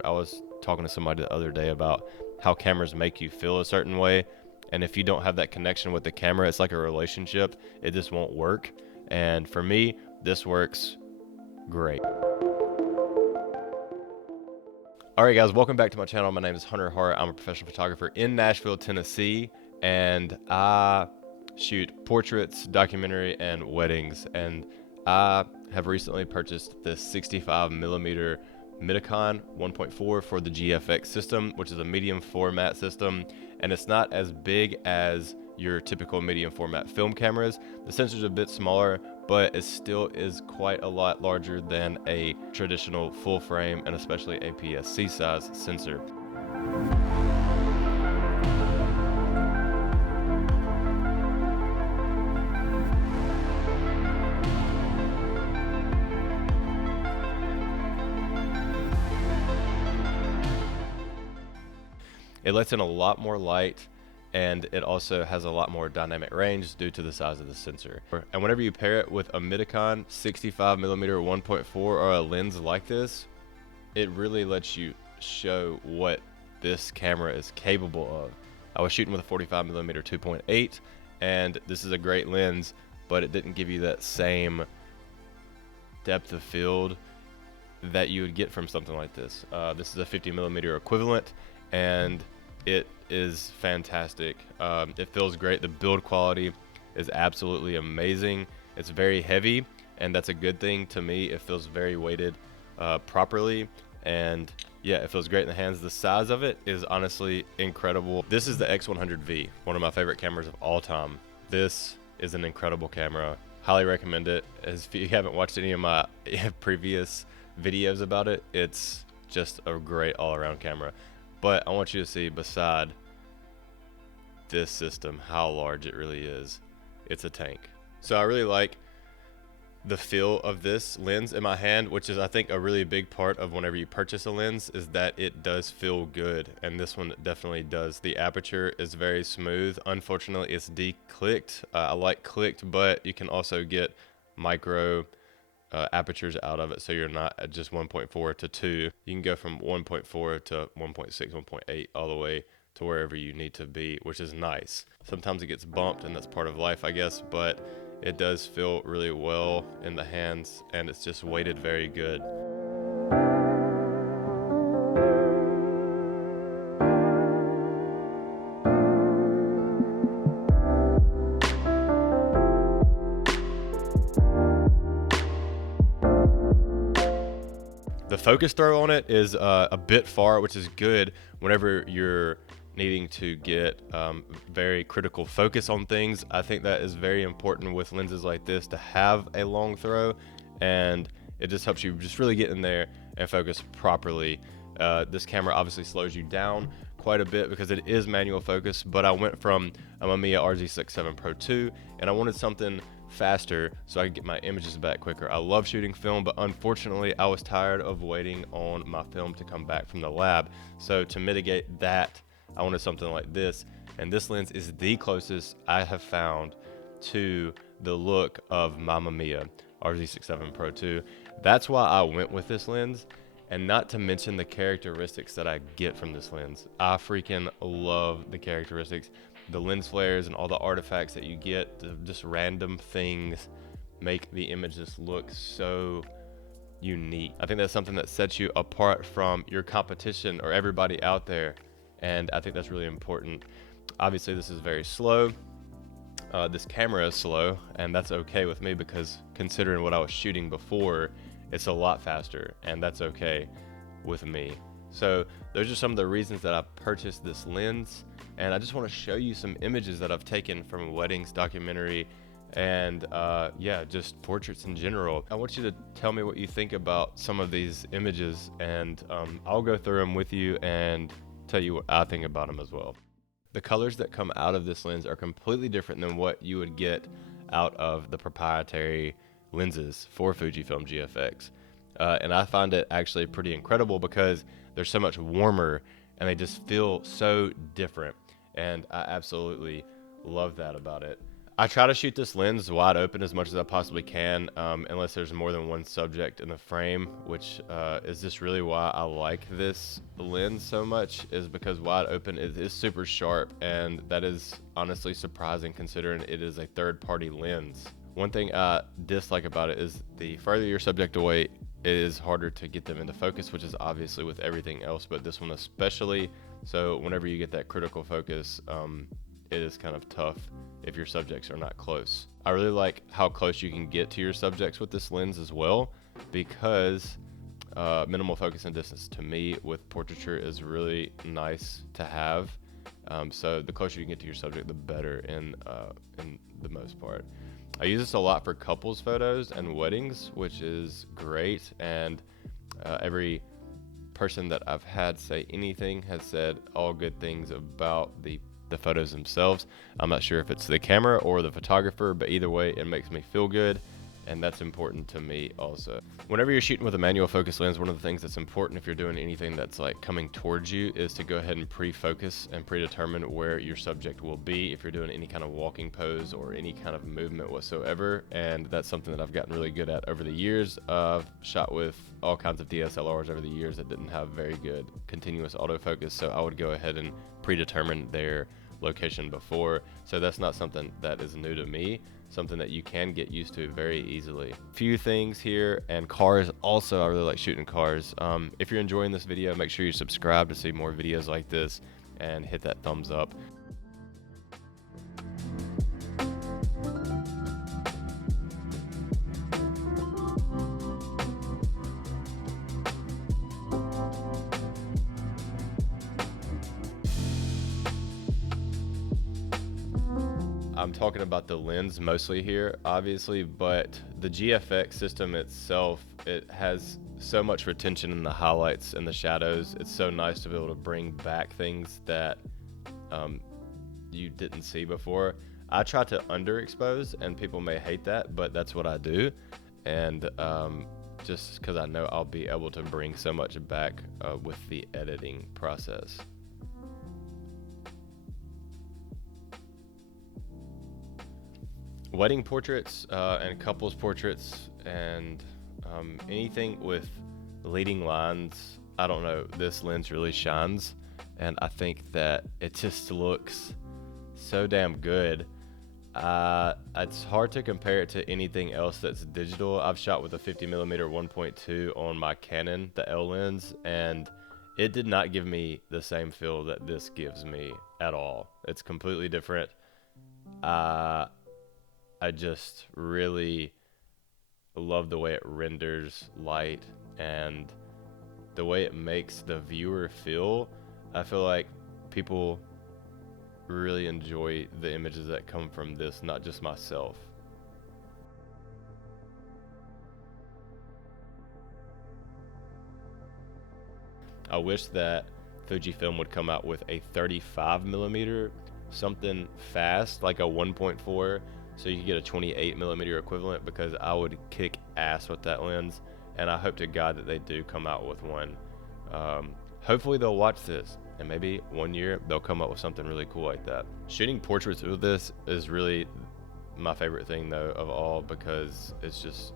part. I was talking to somebody the other day about how cameras make you feel a certain way, and if you don't have that connection with the camera, it's like a relationship. It just won't work. And for me, this works great. Alright guys, welcome back to my channel. My name is Hunter Hart. I'm a professional photographer in Nashville, Tennessee, and I shoot portraits, documentary, and weddings. And I have recently purchased this 65mm Mitakon 1.4 for the GFX system, which is a medium format system, and it's not as big as your typical medium format film cameras. The sensor's a bit smaller, but it still is quite a lot larger than a traditional full frame and especially APS-C size sensor. It lets in a lot more light, and it also has a lot more dynamic range due to the size of the sensor. And whenever you pair it with a Mitakon 65mm 1.4 or a lens like this, it really lets you show what this camera is capable of. I was shooting with a 45mm 2.8, and this is a great lens, but it didn't give you that same depth of field that you would get from something like this. This is a 50mm equivalent, and it is fantastic. It feels great. The build quality is absolutely amazing. It's very heavy, and that's a good thing to me. It feels very weighted properly, and yeah, it feels great in the hands. The size of it is honestly incredible. This is the X100V, one of my favorite cameras of all time. This is an incredible camera. Highly recommend it. If you haven't watched any of my previous videos about it, it's just a great all-around camera. But I want you to see beside this system how large it really is. It's a tank. So I really like the feel of this lens in my hand, which is I think a really big part of whenever you purchase a lens, is that it does feel good, and this one definitely does. The aperture is very smooth. Unfortunately, it's declicked. I like clicked, but you can also get micro apertures out of it, so you're not at just 1.4 to 2. You can go from 1.4 to 1.6, 1.8, all the way to wherever you need to be, which is nice. Sometimes it gets bumped, and that's part of life, I guess, but it does feel really well in the hands, and it's just weighted very good. The focus throw on it is a bit far, which is good whenever you're needing to get very critical focus on things. I think that is very important with lenses like this, to have a long throw, and it just helps you just really get in there and focus properly. This camera obviously slows you down quite a bit because it is manual focus, but I went from a Mamiya RZ67 Pro 2, and I wanted something faster so I could get my images back quicker. I love shooting film, but unfortunately I was tired of waiting on my film to come back from the lab. So to mitigate that, I wanted something like this, and this lens is the closest I have found to the look of my Mamiya RZ67 Pro 2. That's why I went with this lens, and not to mention the characteristics that I get from this lens. I freaking love the characteristics. The lens flares and all the artifacts that you get, just random things, make the image just look so unique. I think that's something that sets you apart from your competition or everybody out there, and I think that's really important. Obviously this is very slow. This camera is slow, and that's okay with me because considering what I was shooting before, it's a lot faster, and that's okay with me. So those are some of the reasons that I purchased this lens, and I just want to show you some images that I've taken from weddings, documentary, and yeah, just portraits in general. I want you to tell me what you think about some of these images, and I'll go through them with you and tell you what I think about them as well. The colors that come out of this lens are completely different than what you would get out of the proprietary lenses for Fujifilm GFX. And I find it actually pretty incredible because they're so much warmer and they just feel so different. And I absolutely love that about it. I try to shoot this lens wide open as much as I possibly can, unless there's more than one subject in the frame, which is just really why I like this lens so much, is because wide open is super sharp, and that is honestly surprising considering it is a third-party lens. One thing I dislike about it is the further your subject away, it is harder to get them into focus, which is obviously with everything else, but this one especially. So whenever you get that critical focus, it is kind of tough if your subjects are not close. I really like how close you can get to your subjects with this lens as well, because minimal focus and distance to me with portraiture is really nice to have. So the closer you can get to your subject, the better in the most part. I use this a lot for couples photos and weddings, which is great. And every person that I've had say anything has said all good things about the photos themselves. I'm not sure if it's the camera or the photographer, but either way, it makes me feel good, and that's important to me also. Whenever you're shooting with a manual focus lens, one of the things that's important if you're doing anything that's like coming towards you is to go ahead and pre-focus and predetermine where your subject will be if you're doing any kind of walking pose or any kind of movement whatsoever. And that's something that I've gotten really good at over the years. I've shot with all kinds of DSLRs over the years that didn't have very good continuous autofocus, so I would go ahead and predetermine their location before. So that's not something that is new to me, something that you can get used to very easily. Few things here, and cars also, I really like shooting cars. If you're enjoying this video, make sure you subscribe to see more videos like this and hit that thumbs up. I'm talking about the lens mostly here, obviously, but the GFX system itself, it has so much retention in the highlights and the shadows. It's so nice to be able to bring back things that you didn't see before. I try to underexpose, and people may hate that, but that's what I do. And just because I know I'll be able to bring so much back with the editing process. Wedding portraits and couples portraits and anything with leading lines, I don't know, this lens really shines, and I think that it just looks so damn good. It's hard to compare it to anything else that's digital. I've shot with a 50mm 1.2 on my Canon, the L lens, and it did not give me the same feel that this gives me at all. It's completely different. I just really love the way it renders light and the way it makes the viewer feel. I feel like people really enjoy the images that come from this, not just myself. I wish that Fujifilm would come out with a 35mm, something fast, like a 1.4, so you can get a 28mm equivalent, because I would kick ass with that lens, and I hope to God that they do come out with one. Hopefully they'll watch this, and maybe one year they'll come up with something really cool like that. Shooting portraits with this is really my favorite thing though of all, because it's just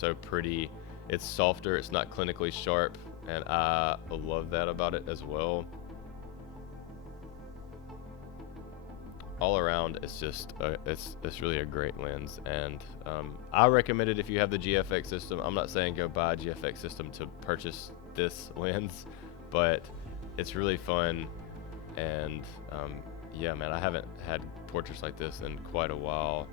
so pretty. It's softer, it's not clinically sharp, and I love that about it as well. All around, it's just it's really a great lens, and I recommend it if you have the GFX system. I'm not saying go buy a GFX system to purchase this lens, but it's really fun. And yeah, man, I haven't had portraits like this in quite a while,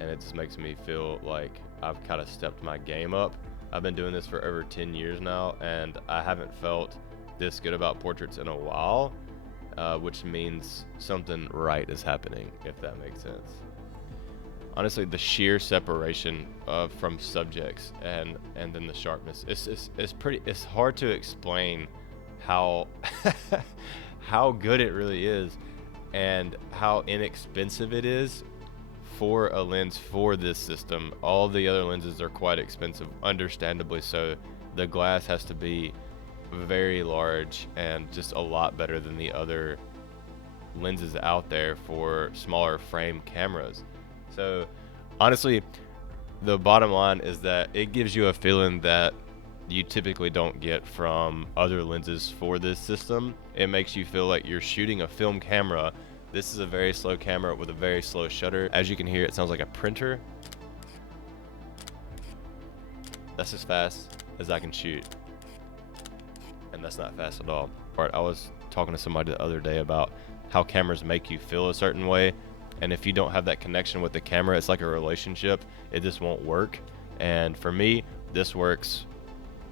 and it just makes me feel like I've kind of stepped my game up. I've been doing this for over 10 years now, and I haven't felt this good about portraits in a while. Which means something right is happening, if that makes sense. Honestly, the sheer separation from subjects and then the sharpness, it's hard to explain how how good it really is, and how inexpensive it is for a lens for this system. All the other lenses are quite expensive, understandably so. The glass has to be very large and just a lot better than the other lenses out there for smaller frame cameras. So honestly, the bottom line is that it gives you a feeling that you typically don't get from other lenses for this system. It makes you feel like you're shooting a film camera. This is a very slow camera with a very slow shutter. As you can hear, it sounds like a printer. That's as fast as I can shoot, and that's not fast at all. I was talking to somebody the other day about how cameras make you feel a certain way, and if you don't have that connection with the camera, it's like a relationship. It just won't work. And for me, this works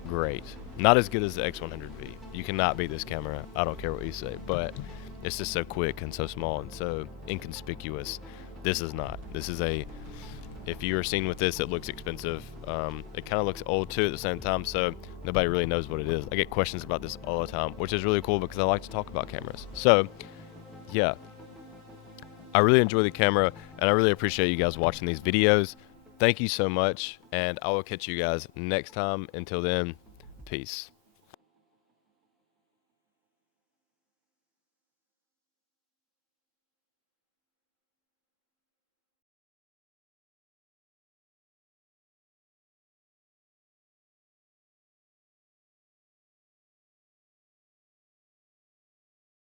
great. Not as good as the X100V. You cannot beat this camera. I don't care what you say, but it's just so quick and so small and so inconspicuous. This is not. This is a, if you are seen with this, it looks expensive. It kind of looks old too at the same time, so nobody really knows what it is. I get questions about this all the time, which is really cool because I like to talk about cameras. So yeah, I really enjoy the camera, and I really appreciate you guys watching these videos. Thank you so much, and I will catch you guys next time. Until then, peace.